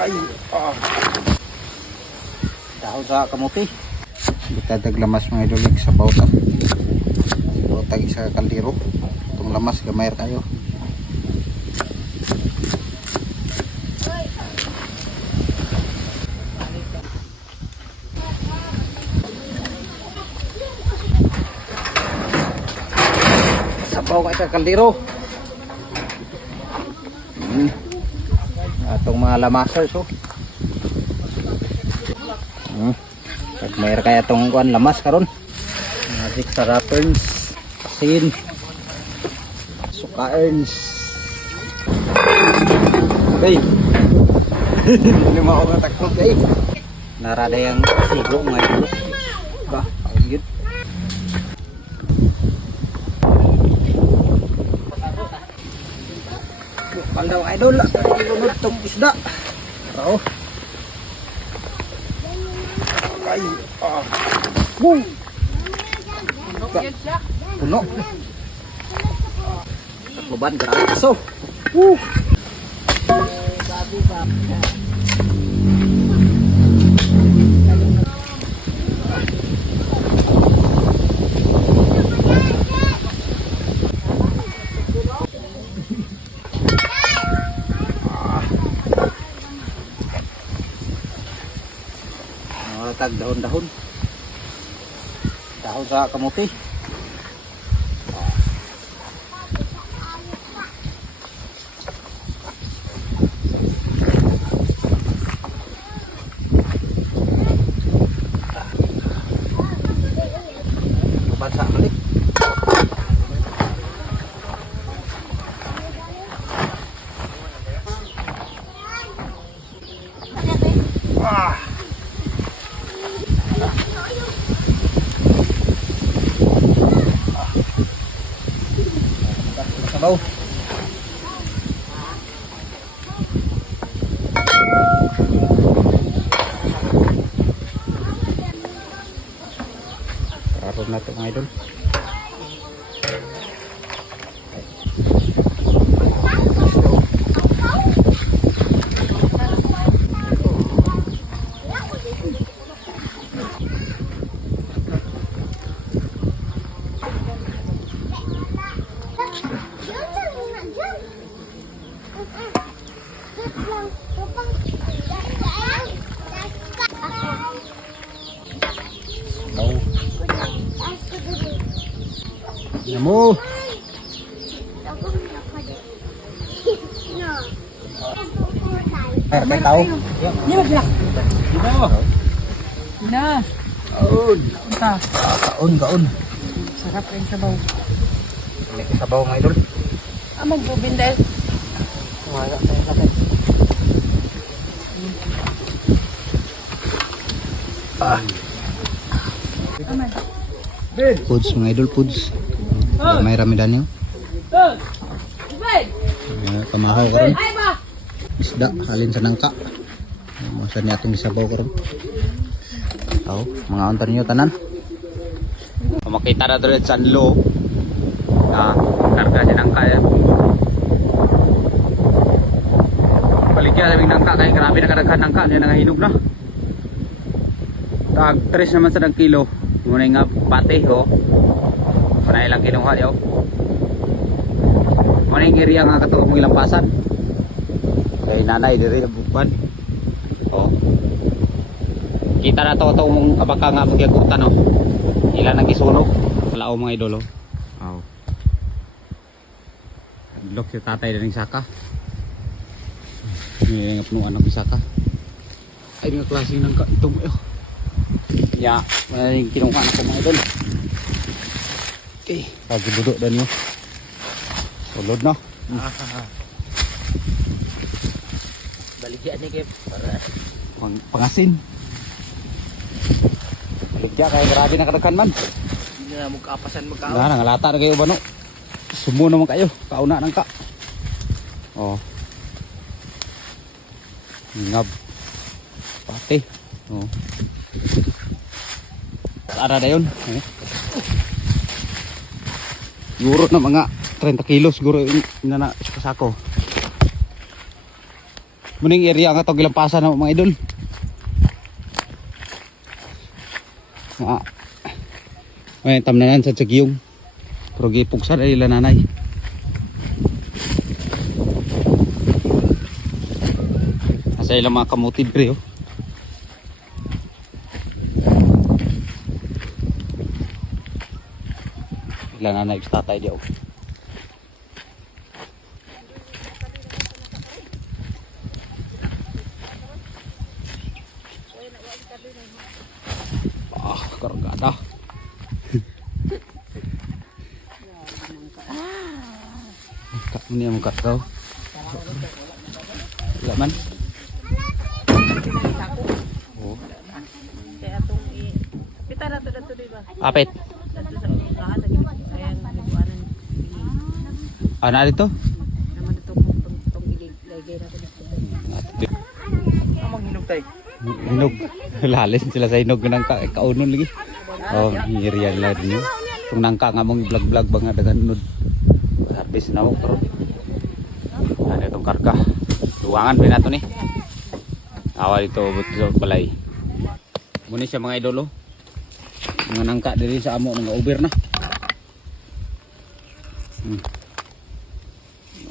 Ay, dahon sa kamuti. Bitadag lamas mga idolig sa bauta. Bautag sa kaldero. Itong lamas gamayar kayo. Sabaw kayo sa kaldero. Atong mga lamasers oh. Pag mayroon kaya itong lamas karon. Magic saraperns, asin, sukaerns. Hey, hindi mo ako natakot eh. Narada yung sigo mga ito. Ba, ang yun. Pandaw idol, lunod itong isda. Tara oh. Ay, Woo! Puno. Beban grabe. So, woo! Tag dahon-dahon. Dahon sa kamuti. Basa balik. Sabaw. Karon na ito mga idol. Namo. Ay, may tao. Ni ba? Na. Kaon. Unta. Kaon. Sarap yung sabaw. May sabaw mga idol. Magbubindel. Wala tayo sa atin. Foods mga idol, foods. May ramidan yun. Kamahaw ko rin. Isda, halin sa nangka. Masa niya itong isabaw ko rin. Mga ontar nyo tanan. Makita na doon sa anlo. Karga siya nangka yan. Paligyan naming nangka. Kaya grabe na kadaghan nangka. Kaya nangahinog na. Tag 3 naman sa kilo. Muna nga pati ho. Panay lang kinuha yaw. Muna yung area nga katuwa mong ilampasan. Kaya nanay diri bukan. Kita na to mong abaka nga magyagutan oh. Ilan ang gisunog. Palao mga idolo. Lok si tatay din saka. Ngayon punuan ng bisaka. Ay mga klase ng itong ya, may kinuha na ko mga idol. Okay, lagi budok dan yun. Solod na. Baligya ni Kip para pangasin. Baligya kaya grabe na kadaghan man. Hindi na magkapasan magkao. Nga nangalata na kayo ba no? Sumo naman kayo, kauna nang ka. Oh. Ngab. Pati. Oh. Ara na yun. Siguro na mga 30 kilos siguro na sa kasako. Muning area nga to gilampasan na mga idol. Ay tamnanan sa Tsagyong. Pero gipugsa na nila nanay. Asa ilang mga kamote pre oh. Ilan nanay tatay diyo. Kargada. Kak ini yang kat kau. Laman. Oh. Kaya atong kita na to dito di ba? Apit. Dito sa lahat sa gilid. Ayan nagbuanan. Ana dito. Naman dito tong gilid. Lagay na to dito. Amang hinog tay. Hinog. Lalis sila sa hinog ng kaunon lagi. Oh, area la din. Kung nangka nga mong vlog-vlog ba nga dagan nod. Harvest na mo pero. Ano itong karga. Luwangan pa nato ni. Awal ito sa balay. Muna siya mga idolo. Mga nangka diri sa amo nga uber na.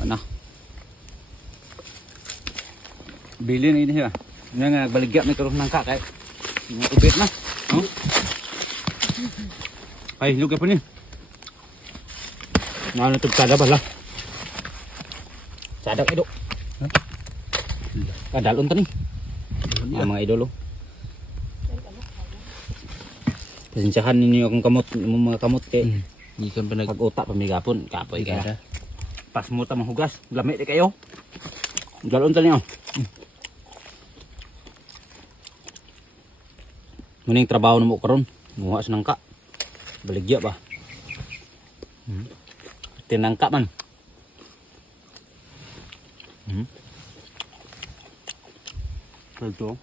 Ano? Bili na ini siya. Nga nga baligya may karoon nangka kay mga uber na. Oh. Ay, hilog ka pa ni. Natutog sada bala. Sada ka, Ido. Kadalon ta ni. Mga idolo. Pasensyahan ninyo akong kamot, mga kamot kay Ikan pa pag-utak pamigapon, kapoy ka. Pas mo ta mahugas, lamig di kayo. Dalon ta niyo. Muning trabaho na mo karon, muha sa nangka. Baligya ba? Tinangka man. Ito.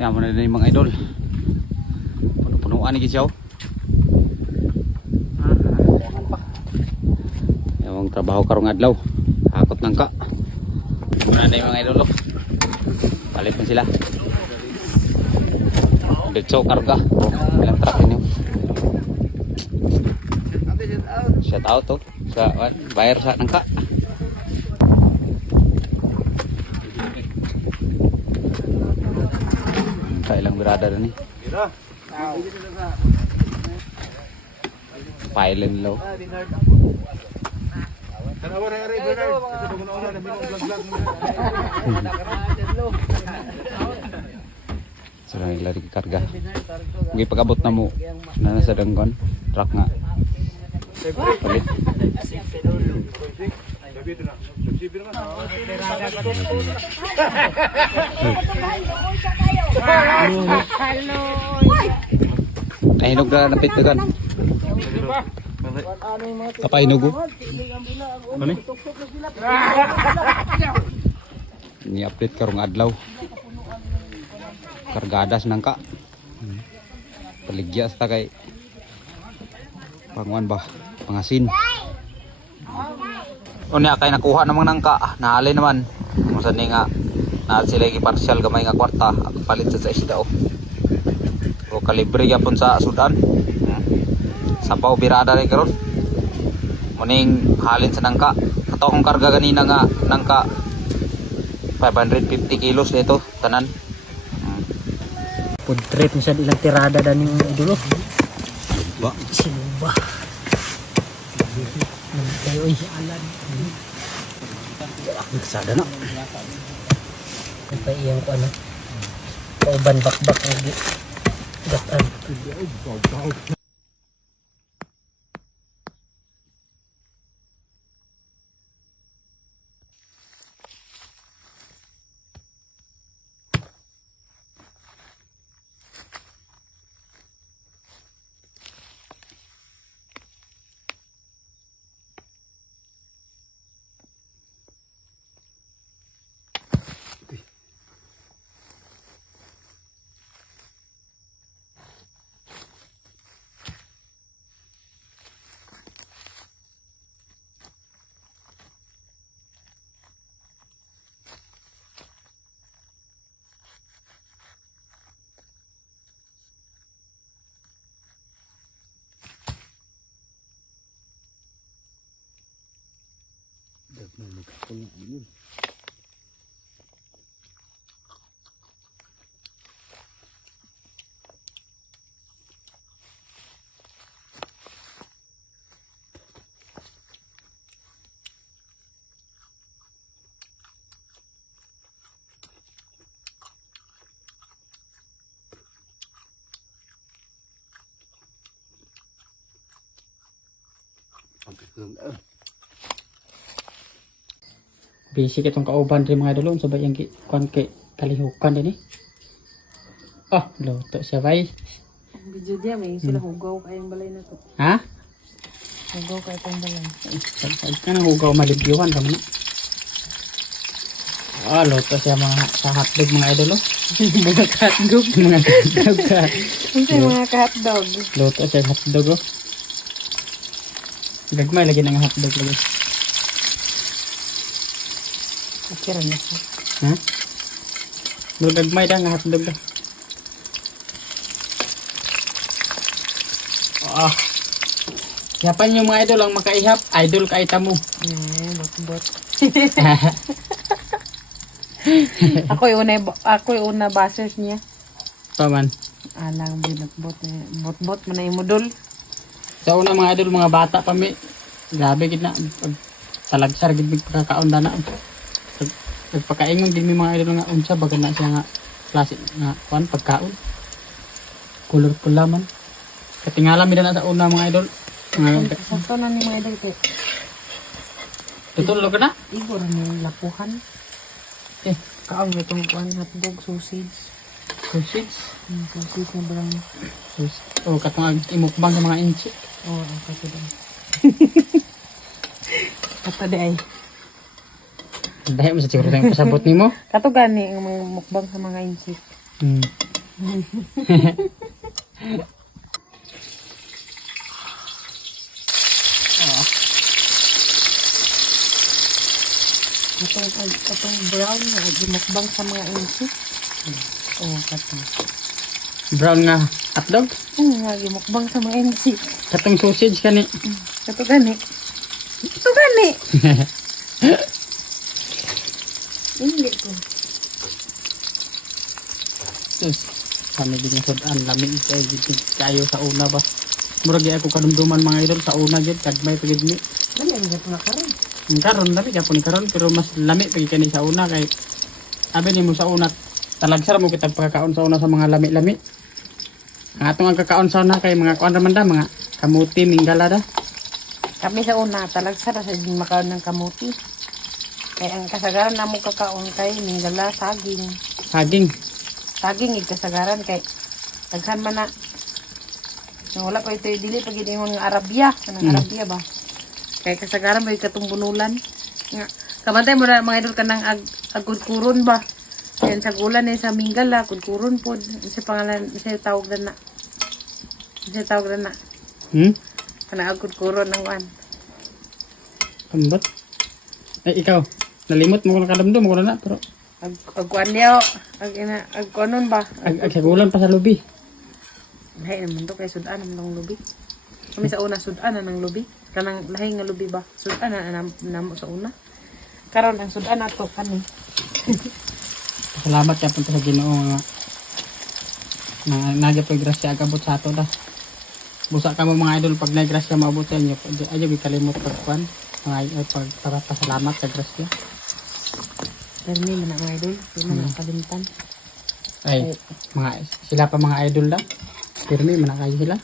Yan mo na din yung mga idol. Puno-punuan ni Gisyaw. Yung trabaho karong adlaw. Hakot nangka. Muna na yung mga idol. Palit na sila. Dito karga. Ilang truck ninyo. Shout out to sa bayar sa nangka. Ilang berada na ni. Pailan low. Sila nila di karga. Hindi pag-abot na mo na nasa danggon. Truck nga. Palit. Nahinog na napitagan. Kapainog ko. Ano? Ni-update karong adlaw. Kargadas nangka. Paligya sa kay panguan ba? Pangasin. O niya kay nakuha namang nangka, nahalay naman. Musa ni nga na sila giparsyal gamay nga kwarta palit sa isda o. O kalibre gyapon sa sudan. Sabaw birada rin karon. Muning halin sa nangka. Ato akong karga ganina nga nangka 550 kilos dito tanan. Food trip ni siya ilang tirada dan yung idolo. Ba? Sinuba. Tayo ay alan. Nagsada na. Pa iyang ko ano. Pauban bakbak ng gatan. Basic itong kauban rin mga idol. Sabay yung kuan kay kalihukan din eh. Oh, luto siya bay. Video dia may sila hugaw kayong balay na to. Ha? Hugaw kayo kayong balay. Sag ka na hugaw malibyuhan kami na. Oh, luto siya mga sa hotdog mga idol. Mga hotdog. Mga hotdog ka. Ano sa'yo mga hotdog? Luto siya sa hotdog oh. Gagmay lagi ng hotdog lagi. Kira na. Ha? Pero gagmay dah nga hotdog dah. Oh. Yapan yung mga idol ang makaihap. Idol ka mo. Bot-bot. Ako yung una bases niya. Paman. Alang binot-bot niya. Bot-bot man na yung modul. Sa una mga idol, mga bata pa may. Grabe gid na. Talagsar gid mig pagkakaon na. Nagpakaingon gid mi mga idol nga unsa baga na siya nga klase nga kuan pagkaon. Colorful laman. Katingala mi na sa una mga idol. Mga Sakto na ni mga idol. tutulog ka na? Igor ni lapuhan. Eh, Kaong itong kuan hotdog sausage. sausage. Sausage na barang. Oh, katong imukbang sa mga inchi. Oo, ang katudan. Kato di ay. Dahil mo sa siguro tayong pasabot ni mo. Kato gani ang mga mukbang sa mga insect. Hmm. Katong brown na mukbang sa mga insect. Oo, kato. Brown nga hotdog. Nga mukbang sa mga insect. Katong sausage kani. Kato gani. Kato gani. Hindi ko. Kami din yung sudan. Lamig kayo sa una ba. Murag ako kadumduman mga idol sa una gid kagmay pagid mi. Dali ang gato na karon. Karon dami ka po ni karon pero mas lami pagid kani sa una kay abi ni mo sa una talagsar mo kita pagkakaon sa una sa mga lami-lami. Ang atong ang kakaon sa una kay mga kuan raman da mga kamuti minggala da. Kami sa una talagsar sa makaon ng kamuti. Kaya ang kasagaran na mo kakaon kay minggala saging. Saging. Saging kasagaran kay daghan man na. Nang wala pa ito dili pag ingon nga Arabia, kanang Arabia ba. Kay kasagaran ba katong bunulan. Nga kamantay mo na mga idol kanang agudkuron ba. Yan sa gulan eh sa minggala agudkuron pod. Sa pangalan sa tawag na. Sa tawag na. Kanang agudkuron ng wan. Ambot. Eh ikaw, nalimot mo ko nakadamdum mo ko na pero Agkuan niyo, agkuanon ba? agsagulan pa sa lubi. Lahi naman to kay sudan ng lubi. Kami sa una sudan na ng lubi. Kanang lahi nga lubi ba? Sudan na namo sa una. Karon ang sudan nato kani. Salamat ka punta sa Ginoo nga nagapay grasya agabot sa ato da. Busa ka mo mga idol pag nagrasya maabot sa inyo. Ayo gikalimot pagkuan. Mga pagpasalamat sa grasya. Permi man ang idol, di man nakalimutan. Ay, mga sila pa mga idol da. Pirmi man kayo sila.